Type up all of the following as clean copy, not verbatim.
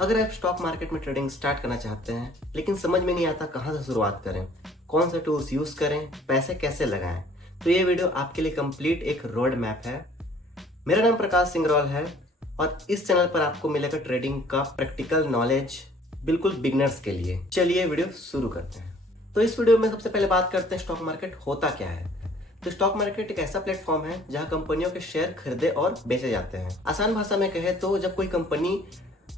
अगर आप stock market में ट्रेडिंग स्टार्ट करना चाहते हैं लेकिन समझ में नहीं आता कहाँ से शुरुआत करें, कौन से टूल्स यूज़ करें, पैसे कैसे लगाएं, तो ये वीडियो आपके लिए कंप्लीट एक रोड मैप है। मेरा नाम प्रकाश सिंह रॉल है और इस चैनल पर आपको मिलेगा ट्रेडिंग का प्रैक्टिकल नॉलेज बिल्कुल बिगनर्स के लिए। चलिए वीडियो शुरू करते हैं। तो इस वीडियो में सबसे पहले बात करते हैं स्टॉक मार्केट होता क्या है। तो स्टॉक मार्केट एक ऐसा प्लेटफॉर्म है जहां कंपनियों के शेयर खरीदे और बेचे जाते हैं। आसान भाषा में कहे तो जब कोई कंपनी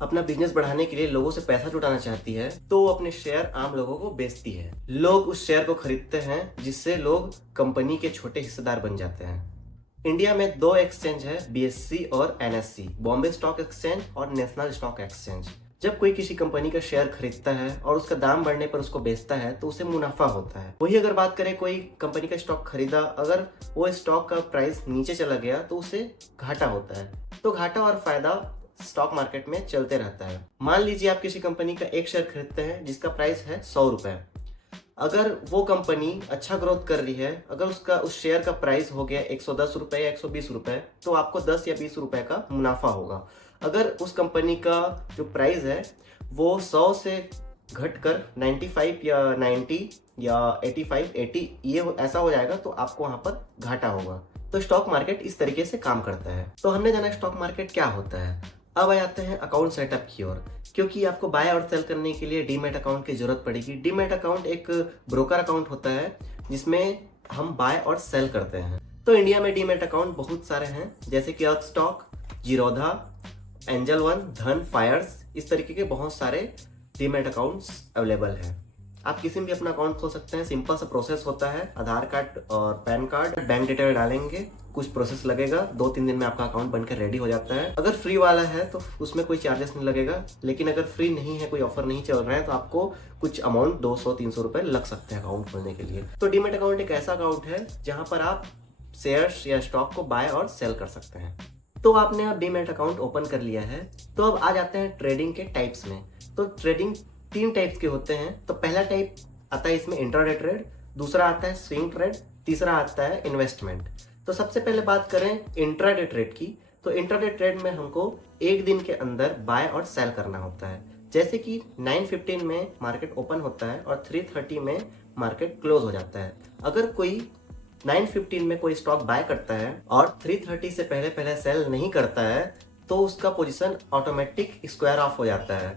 अपना बिजनेस बढ़ाने के लिए लोगों से पैसा जुटाना चाहती है तो वो अपने शेयर आम लोगों को बेचती है। लोग उस शेयर को खरीदते हैं जिससे लोग कंपनी के छोटे हिस्सेदार बन जाते हैं। इंडिया में दो एक्सचेंज है, बीएससी और एनएससी, बॉम्बे स्टॉक एक्सचेंज और नेशनल स्टॉक एक्सचेंज। जब कोई किसी कंपनी का शेयर खरीदता है और उसका दाम बढ़ने पर उसको बेचता है तो उसे मुनाफा होता है। वही अगर बात करें कोई कंपनी का स्टॉक खरीदा, अगर वो स्टॉक का प्राइस नीचे चला गया तो उसे घाटा होता है। तो घाटा और फायदा स्टॉक मार्केट में चलते रहता है। मान लीजिए आप किसी कंपनी का एक शेयर खरीदते हैं जिसका प्राइस है 100 रुपए। अगर वो कंपनी अच्छा ग्रोथ कर रही है, अगर उसका उस शेयर का प्राइस हो गया 110 रुपए या 120 रुपए, तो आपको 10 या 20 रुपए का मुनाफा होगा। अगर उस कंपनी का जो प्राइस है वो 100 से घटकर 95 या 90 या 85 80 ये ऐसा हो जाएगा तो आपको वहां पर घाटा होगा। तो स्टॉक मार्केट इस तरीके से काम करता है। तो हमने जाना स्टॉक मार्केट क्या होता है। अब आ जाते हैं अकाउंट सेटअप की ओर, क्योंकि आपको बाय और सेल करने के लिए डीमैट अकाउंट की जरूरत पड़ेगी। डीमैट अकाउंट एक ब्रोकर अकाउंट होता है जिसमें हम बाय और सेल करते हैं। तो इंडिया में डीमैट अकाउंट बहुत सारे हैं, जैसे कि अर्थ स्टॉक, जीरोधा, एंजल वन, धन, फायर्स, इस तरीके के बहुत सारे डीमैट अकाउंट्स अवेलेबल हैं। आप किसी में भी अपना अकाउंट खोल सकते हैं। सिंपल सा प्रोसेस होता है, आधार कार्ड और पैन कार्ड, बैंक डिटेल डालेंगे, कुछ प्रोसेस लगेगा, 2-3 दिन में आपका अकाउंट बनकर रेडी हो जाता है। अगर फ्री वाला है तो उसमें कोई चार्जेस नहीं लगेगा, लेकिन अगर फ्री नहीं है, कोई ऑफर नहीं चल रहा है, तो आपको कुछ अमाउंट 200-300 रुपए लग सकते हैं अकाउंट खोलने के लिए। तो डीमैट अकाउंट एक ऐसा अकाउंट है जहां पर आप शेयर्स या स्टॉक को बाय और सेल कर सकते हैं। तो आपने अब डीमैट अकाउंट ओपन कर लिया है। तो अब आ जाते हैं ट्रेडिंग के टाइप्स में। तो ट्रेडिंग 3 टाइप्स के होते हैं। तो पहला टाइप आता है इसमें इंट्राडे ट्रेड, दूसरा आता है स्विंग ट्रेड, तीसरा आता है इन्वेस्टमेंट। तो सबसे पहले बात करें इंट्राडे ट्रेड की। तो इंट्राडे ट्रेड में हमको एक दिन के अंदर बाय और सेल करना होता है। जैसे कि 9:15 में मार्केट ओपन होता है और 3:30 में मार्केट क्लोज हो जाता है। अगर कोई 9:15 में कोई स्टॉक बाय करता है और 3:30 से पहले पहले सेल नहीं करता है तो उसका पोजीशन ऑटोमेटिक स्क्वायर ऑफ हो जाता है,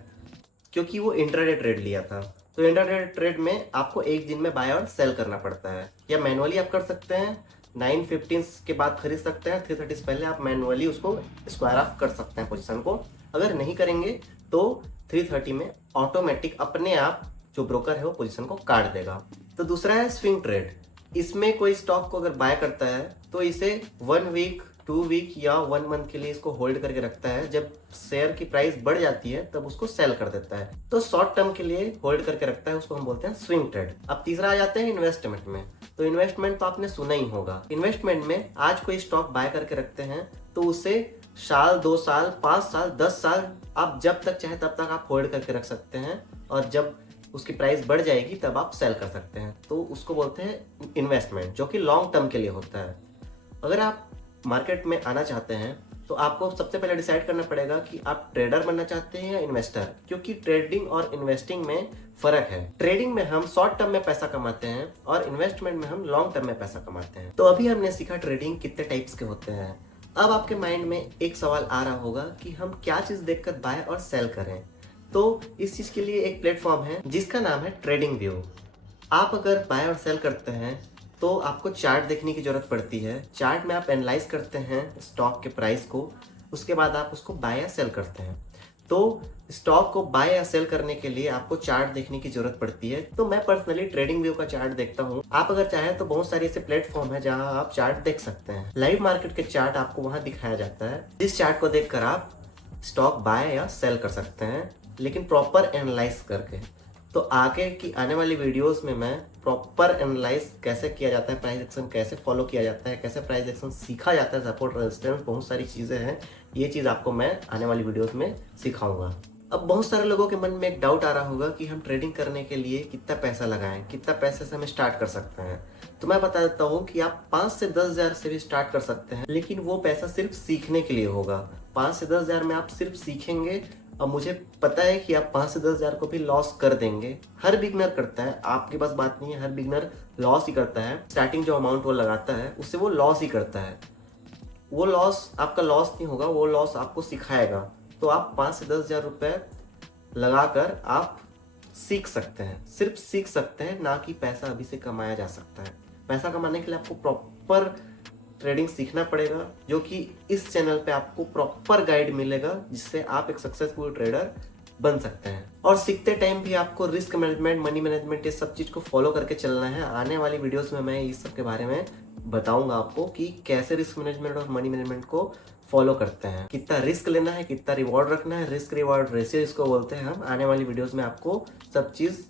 क्योंकि वो इंट्राडे ट्रेड लिया था। तो इंट्राडे ट्रेड में आपको एक दिन में बाय और सेल करना पड़ता है, या मैनुअली आप कर सकते हैं। 9:15 के बाद खरीद सकते हैं, 3:30 से पहले आप मैनुअली उसको स्क्वायर ऑफ कर सकते हैं पोजीशन को। अगर नहीं करेंगे तो 3:30 में ऑटोमेटिक अपने आप जो ब्रोकर है वो पोजीशन को काट देगा। तो दूसरा है स्विंग ट्रेड। इसमें कोई स्टॉक को अगर बाय करता है तो इसे 1 वीक, 2 वीक या 1 मंथ के लिए इसको होल्ड करके रखता है। जब शेयर की प्राइस बढ़ जाती है तब उसको सेल कर देता है। तो शॉर्ट टर्म के लिए होल्ड करके रखता है, उसको हम बोलते हैं स्विंग ट्रेड। अब तीसरा आ जाते हैं इन्वेस्टमेंट में। तो इन्वेस्टमेंट तो आपने सुना ही होगा। इन्वेस्टमेंट में आज कोई स्टॉक बाय करके रखते हैं तो उसे साल, 2 साल, 5 साल, 10 साल, आप जब तक चाहे तब तक आप होल्ड करके रख सकते हैं, और जब उसकी प्राइस बढ़ जाएगी तब आप सेल कर सकते हैं। तो उसको बोलते हैं इन्वेस्टमेंट, जो कि लॉन्ग टर्म के लिए होता है। अगर आप मार्केट में आना चाहते हैं तो आपको सबसे पहले डिसाइड करना पड़ेगा कि आप ट्रेडर बनना चाहते हैं या इन्वेस्टर, क्योंकि ट्रेडिंग और इन्वेस्टिंग में फर्क है। ट्रेडिंग में हम शॉर्ट टर्म में पैसा कमाते हैं और इन्वेस्टमेंट में हम लॉन्ग टर्म में पैसा कमाते हैं। तो अभी हमने सीखा ट्रेडिंग कितने टाइप्स के होते हैं। अब आपके माइंड में एक सवाल आ रहा होगा कि हम क्या चीज देखकर बाय और सेल करें। तो इस चीज के लिए एक प्लेटफॉर्म है जिसका नाम है ट्रेडिंग व्यू। आप अगर बाय और सेल करते हैं तो आपको चार्ट देखने की जरूरत पड़ती है। चार्ट में आप एनालाइज करते हैं स्टॉक के प्राइस को, उसके बाद आप उसको बाय या सेल करते हैं। तो स्टॉक को बाय या सेल करने के लिए आपको चार्ट देखने की जरूरत पड़ती है। तो मैं पर्सनली ट्रेडिंग व्यू का चार्ट देखता हूँ। आप अगर चाहें तो बहुत सारे ऐसे प्लेटफॉर्म है जहाँ आप चार्ट देख सकते हैं। लाइव मार्केट के चार्ट आपको वहाँ दिखाया जाता है। इस चार्ट को देखकर आप स्टॉक बाय या सेल कर सकते हैं, लेकिन प्रॉपर एनालाइज करके। तो आगे की आने वाली वीडियोस में मैं प्रॉपर एनालाइज कैसे किया जाता है, प्राइस एक्शन कैसे फॉलो किया जाता है, कैसे प्राइस एक्शन सीखा जाता है, सपोर्ट रेजिस्टेंस, बहुत सारी चीज़ें हैं। ये चीज़ आपको मैं आने वाली वीडियोस में सिखाऊंगा। अब बहुत सारे लोगों के मन में एक डाउट आ रहा होगा कि हम ट्रेडिंग करने के लिए कितना पैसा लगाएं, कितना पैसे से हम स्टार्ट कर सकते हैं। तो मैं बता देता हूँ कि आप 5 से 10 हज़ार से भी स्टार्ट कर सकते हैं, लेकिन वो पैसा सिर्फ सीखने के लिए होगा। 5 से 10 हज़ार में आप सिर्फ सीखेंगे अब मुझे पता है कि आप 5 से 10 हज़ार को भी लॉस कर देंगे। हर बिगनर करता है, आपके पास बात नहीं है, हर बिगनर लॉस ही करता है। स्टार्टिंग जो अमाउंट वो लगाता है उससे वो लॉस ही करता है। वो लॉस आपका लॉस नहीं होगा, वो लॉस आपको सिखाएगा। तो आप 5 से 10 हज़ार रुपये लगाकर आप सीख सकते हैं, सिर्फ सीख सकते हैं, ना कि पैसा अभी से कमाया जा सकता है। पैसा कमाने के लिए आपको प्रॉपर ट्रेडिंग सीखना पड़ेगा, जो कि इस चैनल पे आपको प्रॉपर गाइड मिलेगा, जिससे आप एक सक्सेसफुल ट्रेडर बन सकते हैं। और सीखते टाइम भी आपको रिस्क मैनेजमेंट, मनी मैनेजमेंट, ये सब चीज़ को फॉलो करके चलना है। आने वाली वीडियोस में मैं इस सब के बारे में बताऊंगा आपको कि कैसे रिस्क मैनेजमेंट और मनी मैनेजमेंट को फॉलो करते हैं, कितना रिस्क लेना है, कितना रिवॉर्ड रखना है, रिस्क रिवॉर्ड रेशियो इसको बोलते हैं हम। आने वाली वीडियोस में आपको सब चीज़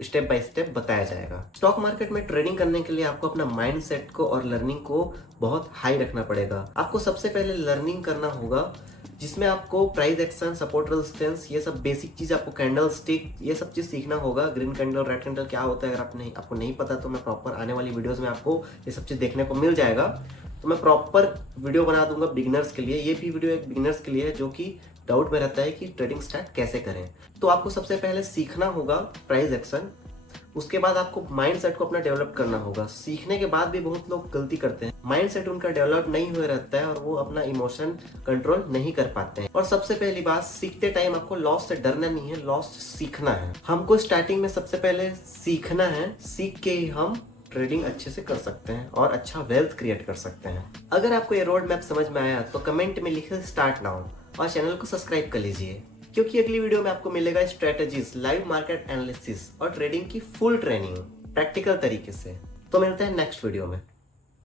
स्टेप बाय स्टेप बताया जाएगा। स्टॉक मार्केट में ट्रेडिंग करने के लिए आपको अपना माइंड सेट को और लर्निंग को बहुत हाई रखना पड़ेगा। आपको सबसे पहले लर्निंग करना होगा, जिसमें आपको प्राइस एक्शन, सपोर्ट रेजिस्टेंस, ये सब बेसिक चीज, आपको कैंडल स्टिक, ये सब चीज सीखना होगा। ग्रीन कैंडल, रेड कैंडल क्या होता है, अगर आपको नहीं पता तो मैं प्रॉपर आने वाली वीडियोस में आपको ये सब चीज देखने को मिल जाएगा। तो मैं प्रॉपर वीडियो बना दूंगा बिगिनर्स के लिए। ये भी वीडियो एक बिगिनर्स के लिए है जो कि डाउट में रहता है कि ट्रेडिंग स्टार्ट कैसे करें। तो आपको सबसे पहले सीखना होगा प्राइस एक्शन, उसके बाद आपको माइंड सेट को अपना डेवलप करना होगा। सीखने के बाद भी बहुत लोग गलती करते हैं, माइंड सेट उनका डेवलप नहीं हुए रहता है और वो अपना इमोशन कंट्रोल नहीं कर पाते हैं। और सबसे पहली बात, सीखते टाइम आपको लॉस से डरना नहीं है, लॉस से सीखना है। हमको स्टार्टिंग में सबसे पहले सीखना है, सीख के ही हम ट्रेडिंग अच्छे से कर सकते हैं और अच्छा वेल्थ क्रिएट कर सकते हैं। अगर आपको ये रोड मैप समझ में आया तो कमेंट में लिखे स्टार्ट नाउ और चैनल को सब्सक्राइब कर लीजिए, क्योंकि अगली वीडियो में आपको मिलेगा स्ट्रेटजीज, लाइव मार्केट एनालिसिस और ट्रेडिंग की फुल ट्रेनिंग प्रैक्टिकल तरीके से। तो मिलते हैं नेक्स्ट वीडियो में।